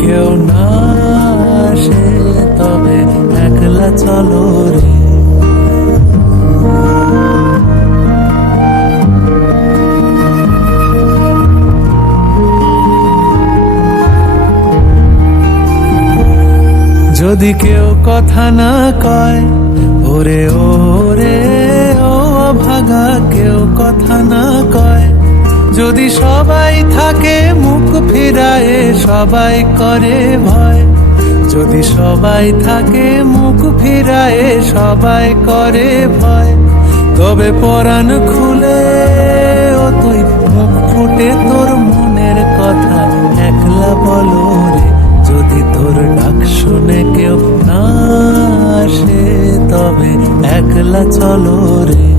কেউ না তবে একলা চলো রে। যদি কেউ কথা না কয়, ওরে ওরে, ও ভাগা কেউ কথা না কয় যদি সবাই থাকে, মুখ ফিরায় সবাই করে ভয়। যদি সবাই থাকে, মুখ ফিরায় সবাই করে ভয়। তবে পরাণ খুলে ও তুই, মুখ ফুটে তোর মনের কথা একলা বলো রে। যদি তোর ডাক শুনে কেউ না আসে, তবে একলা চলো রে।